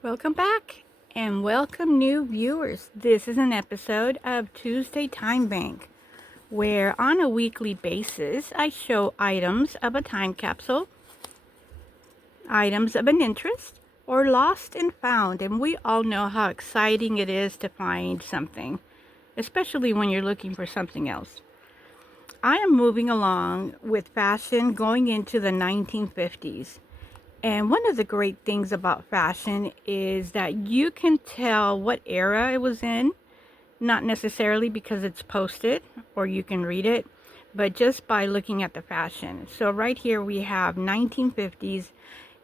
Welcome back and welcome new viewers. This is an episode of Tuesday Time Bank where on a weekly basis I show items of a time capsule, items of an interest, or lost and found, and we all know how exciting it is to find something, especially when you're looking for something else. I am moving along with fashion going into the 1950s. And one of the great things about fashion is that you can tell what era it was in, not necessarily because it's posted or you can read it, but just by looking at the fashion. So right here we have 1950s,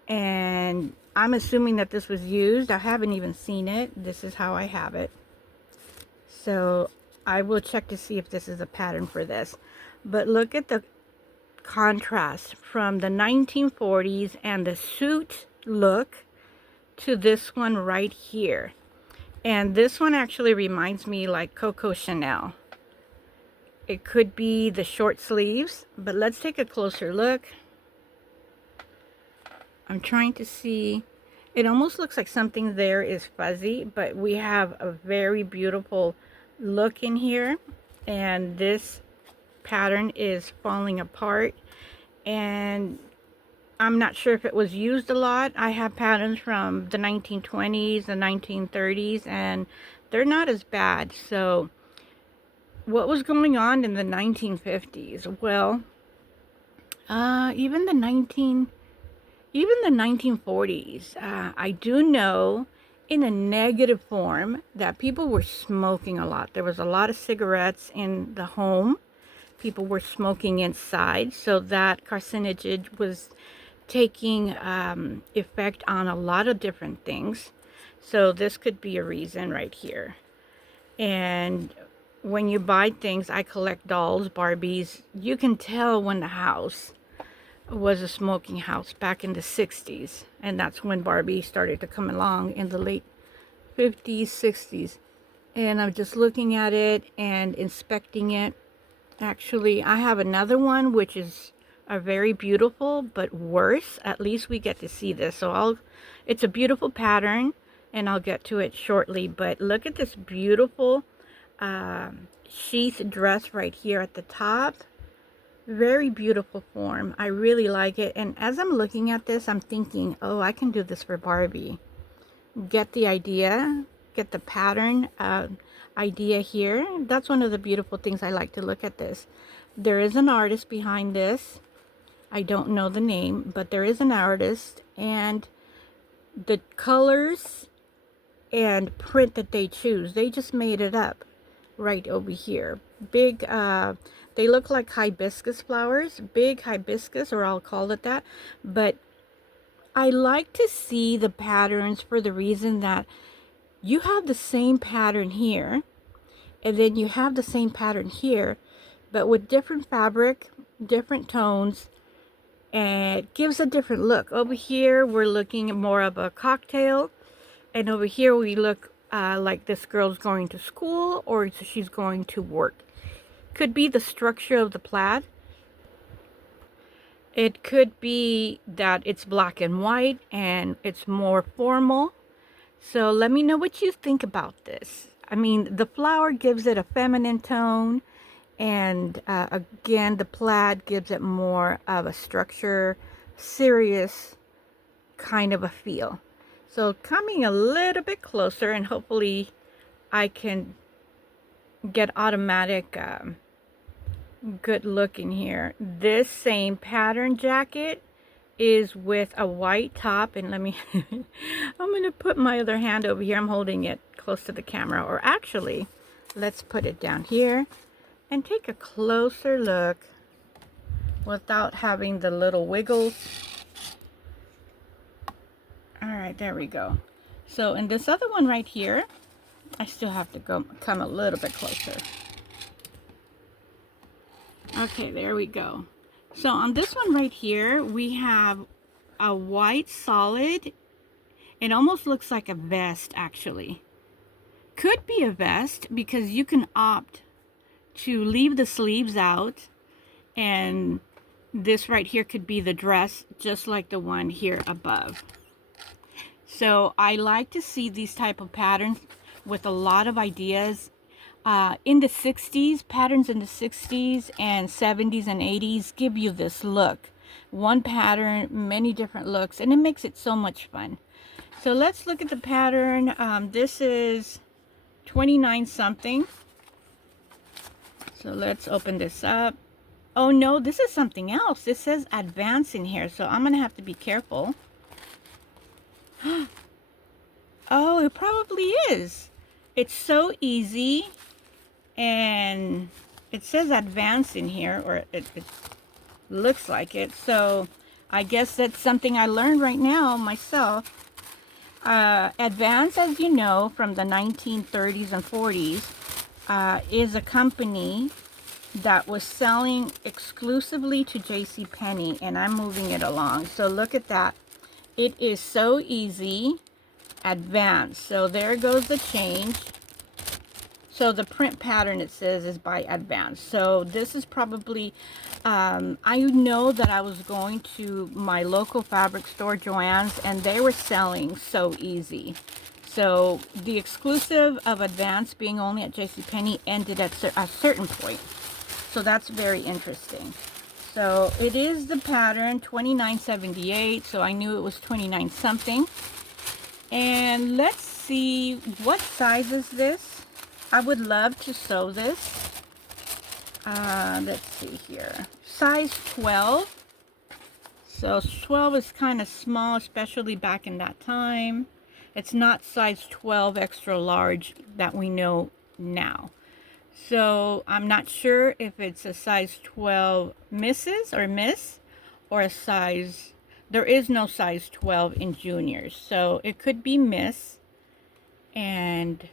and I'm assuming that this was used. I haven't even seen it. This is how I have it. So I will check to see if this is a pattern for this. But look at the contrast from the 1940s and the suit look to this one right here. And this one actually reminds me like Coco Chanel. It could be the short sleeves, but let's take a closer look. I'm trying to see. It almost looks like something there is fuzzy, but we have a very beautiful look in here. And this pattern is falling apart, and I'm not sure if it was used a lot. I have patterns from the 1920s, the 1930s, and they're not as bad. So what was going on in the 1950s? Well, even the 1940s, I do know in a negative form that people were smoking a lot. There was a lot of cigarettes in the home. People were smoking inside, so that carcinogen was taking effect on a lot of different things. So this could be a reason right here. And when you buy things, I collect dolls, Barbies, you can tell when the house was a smoking house back in the 60s. And that's when Barbie started to come along in the late 50s, 60s. And I'm just looking at it and inspecting it. Actually, I have another one which is a very beautiful but worse. At least we get to see this. So it's a beautiful pattern and I'll get to it shortly. But look at this beautiful sheath dress right here at the top. Very beautiful form. I really like it. And as I'm looking at this, I'm thinking, oh, I can do this for Barbie. Get the idea, get the pattern idea here. That's one of the beautiful things I like to look at this. There is an artist behind this. I don't know the name, but there is an artist, and the colors and print that they choose, they just made it up right over here. Big, they look like hibiscus flowers, big hibiscus, or I'll call it that. But I like to see the patterns for the reason that you have the same pattern here, and then you have the same pattern here, but with different fabric, different tones, and it gives a different look. Over here, we're looking at more of a cocktail, and over here we look like this girl's going to school or she's going to work. Could be the structure of the plaid. It could be that it's black and white and it's more formal. So let me know what you think about this. I mean, the flower gives it a feminine tone, and again, the plaid gives it more of a structure, serious kind of a feel. So coming a little bit closer, and hopefully I can get automatic good look in here. This same pattern jacket is with a white top, and let me I'm gonna put my other hand over here. I'm holding it close to the camera, or actually let's put it down here and take a closer look without having the little wiggles. All right, there we go. So in this other one right here, I still have to come a little bit closer. Okay, there we go. So on this one right here, we have a white solid. It almost looks like a vest, actually. Could be a vest because you can opt to leave the sleeves out, and this right here could be the dress, just like the one here above. So I like to see these type of patterns with a lot of ideas. In the 60s, patterns in the 60s and 70s and 80s give you this look. One pattern, many different looks, and it makes it so much fun. So let's look at the pattern. This is 29 something. So let's open this up. Oh no, this is something else. This says advance in here, so I'm gonna have to be careful. Oh, it probably is. It's so easy, and it says advance in here, or it looks like it. So I guess that's something I learned right now myself. Advance, as you know, from the 1930s and 40s, is a company that was selling exclusively to JCPenney, and I'm moving it along. So look at that. It is so easy. Advance. So there goes the change. So the print pattern, it says, is by Advance. So this is probably, I know that I was going to my local fabric store, Joann's, and they were selling So Easy. So the exclusive of Advance being only at JCPenney ended at a certain point. So that's very interesting. So it is the pattern 2978. So I knew it was 29 something. And let's see, what size is this? I would love to sew this. Let's see here. Size 12. So 12 is kind of small, especially back in that time. It's not size 12 extra large that we know now. So I'm not sure if it's a size 12 misses or miss, or a size, there is no size 12 in juniors. So it could be miss. And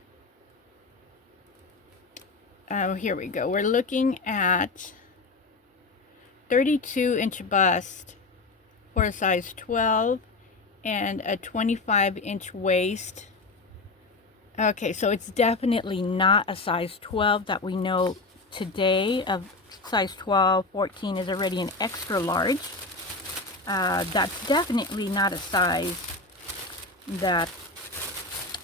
here we go. We're looking at 32-inch bust for a size 12 and a 25-inch waist. Okay, so it's definitely not a size 12 that we know today. Of size 12, 14 is already an extra large. That's definitely not a size that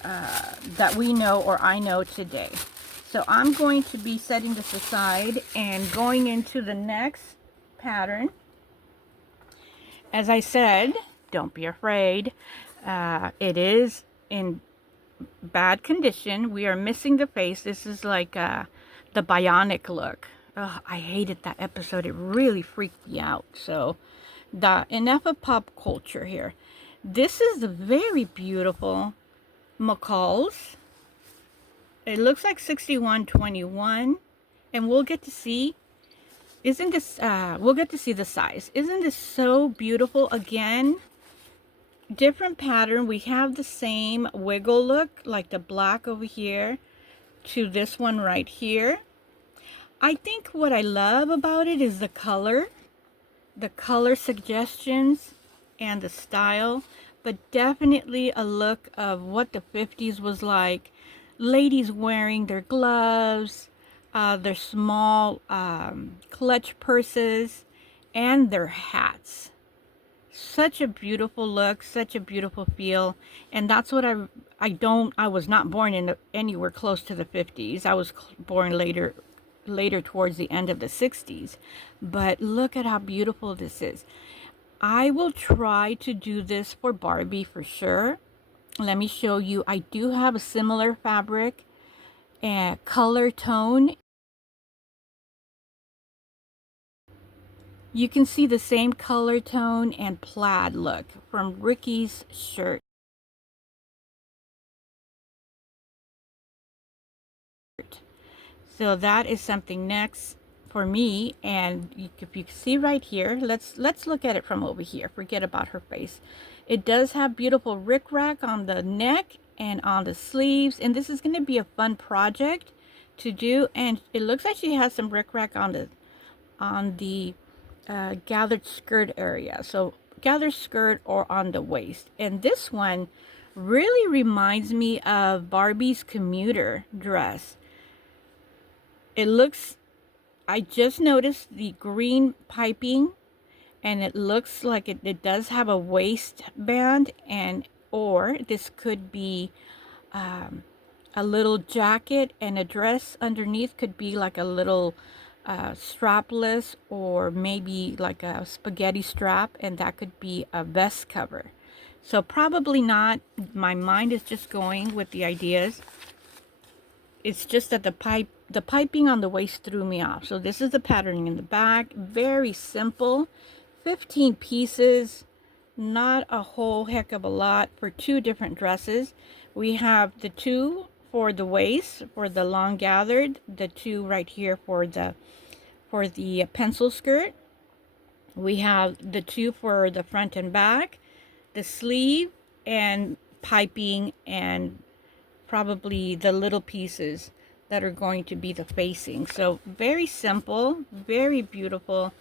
that we know, or I know today. So I'm going to be setting this aside and going into the next pattern. As I said, don't be afraid. It is in bad condition. We are missing the face. This is like the bionic look. Ugh, I hated that episode. It really freaked me out. So enough of pop culture here. This is the very beautiful McCall's. It looks like 6121, and we'll get to see. Isn't this? We'll get to see the size. Isn't this so beautiful? Again, different pattern. We have the same wiggle look, like the black over here, to this one right here. I think what I love about it is the color suggestions, and the style, but definitely a look of what the 50s was like. Ladies wearing their gloves, their small clutch purses, and their hats. Such a beautiful look, such a beautiful feel, and that's what I was not born anywhere close to the 50s. I was born later towards the end of the 60s. But look at how beautiful this is. I will try to do this for Barbie for sure. Let me show you. I do have a similar fabric and color tone. You can see the same color tone and plaid look from Ricky's shirt. So that is something next for me. And if you can see right here, let's look at it from over here. Forget about her face. It does have beautiful rickrack on the neck and on the sleeves, and this is going to be a fun project to do. And it looks like she has some rickrack on the gathered skirt area, so gathered skirt or on the waist. And this one really reminds me of Barbie's commuter dress. It looks, I just noticed the green piping, and it looks like it does have a waistband, and or this could be a little jacket, and a dress underneath could be like a little strapless, or maybe like a spaghetti strap, and that could be a vest cover. So probably not. My mind is just going with the ideas. It's just that the piping on the waist threw me off. So this is the patterning in the back. Very simple. 15 pieces. Not a whole heck of a lot for two different dresses. We have the two for the waist, for the long gathered, the two right here for the pencil skirt. We have the two for the front and back, the sleeve, and piping, and probably the little pieces that are going to be the facing. So very simple, very beautiful.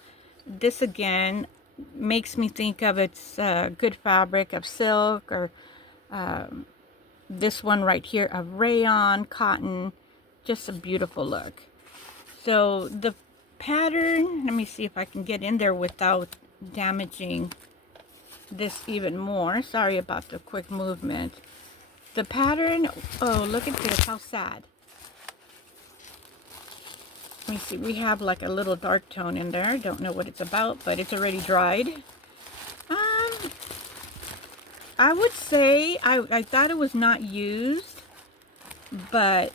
This again makes me think of its good fabric of silk, or this one right here of rayon, cotton. Just a beautiful look. So the pattern, let me see if I can get in there without damaging this even more. Sorry about the quick movement. The pattern, oh, look at this, how sad. Let me see, we have like a little dark tone in there. Don't know what it's about, but it's already dried. I would say, I thought it was not used, but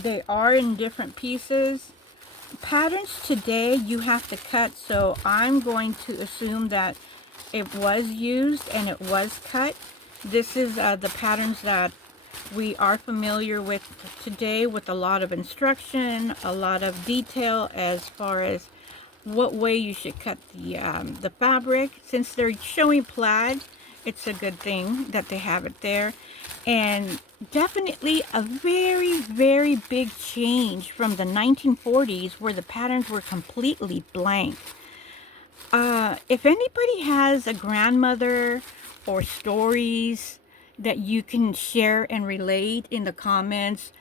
they are in different pieces. Patterns today, you have to cut, so I'm going to assume that it was used and it was cut. This is the patterns that we are familiar with today, with a lot of instruction, a lot of detail as far as what way you should cut the fabric. Since they're showing plaid, it's a good thing that they have it there. And definitely a very, very big change from the 1940s, where the patterns were completely blank. If anybody has a grandmother or stories that you can share and relate in the comments,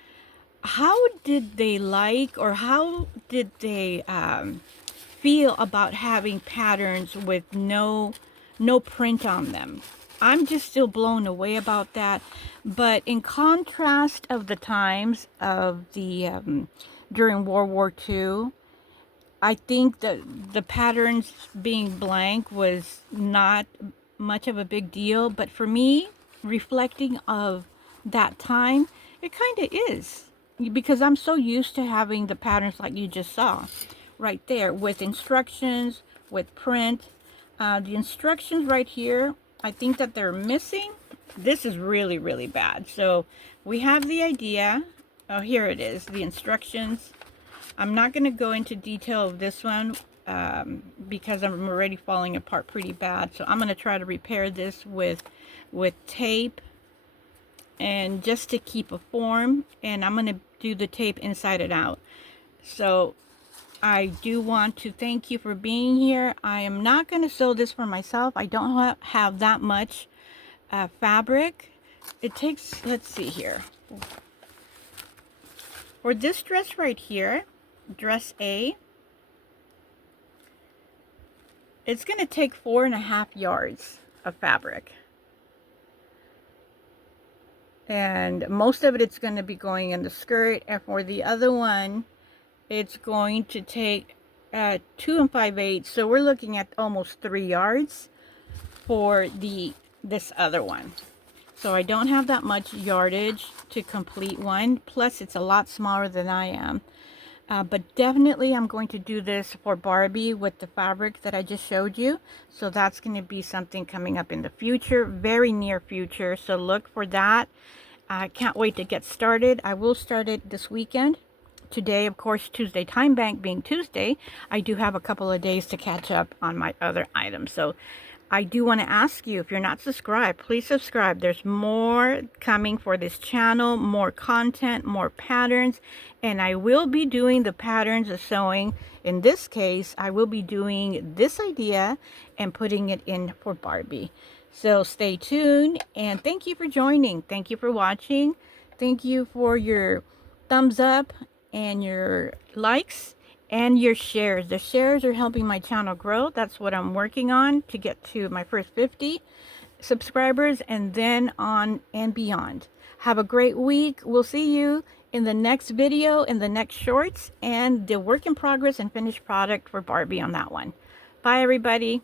how did they like, or how did they feel about having patterns with no print on them? I'm just still blown away about that. But in contrast of the times of the during World War II, I think that the patterns being blank was not much of a big deal. But for me, reflecting of that time, it kind of is, because I'm so used to having the patterns like you just saw right there, with instructions, with print. The instructions right here, I think that they're missing. This is really, really bad. So we have the idea. Oh, here it is, the instructions. I'm not going to go into detail of this one because I'm already falling apart pretty bad. So I'm going to try to repair this with tape, and just to keep a form. And I'm going to do the tape inside and out. So I do want to thank you for being here. I am not going to sew this for myself. I don't have that much fabric. It takes, let's see here. For this dress right here, dress A, it's going to take 4.5 yards of fabric. And most of it's going to be going in the skirt. And for the other one, it's going to take 2 5/8. So we're looking at almost 3 yards for this other one. So I don't have that much yardage to complete one. Plus, it's a lot smaller than I am. But definitely I'm going to do this for Barbie with the fabric that I just showed you. So that's going to be something coming up in the future, very near future. So look for that. I can't wait to get started. I will start it this weekend. Today, of course, Tuesday Time Bank being Tuesday, I do have a couple of days to catch up on my other items. So I do want to ask you, if you're not subscribed, please subscribe. There's more coming for this channel, more content, more patterns, and I will be doing the patterns of sewing. In this case, I will be doing this idea and putting it in for Barbie. So stay tuned, and thank you for joining. Thank you for watching. Thank you for your thumbs up and your likes and your shares. The shares are helping my channel grow. That's what I'm working on, to get to my first 50. subscribers and then on and beyond. Have a great week. We'll see you in the next video, in the next shorts, and the work in progress and finished product for Barbie on that one. Bye, everybody.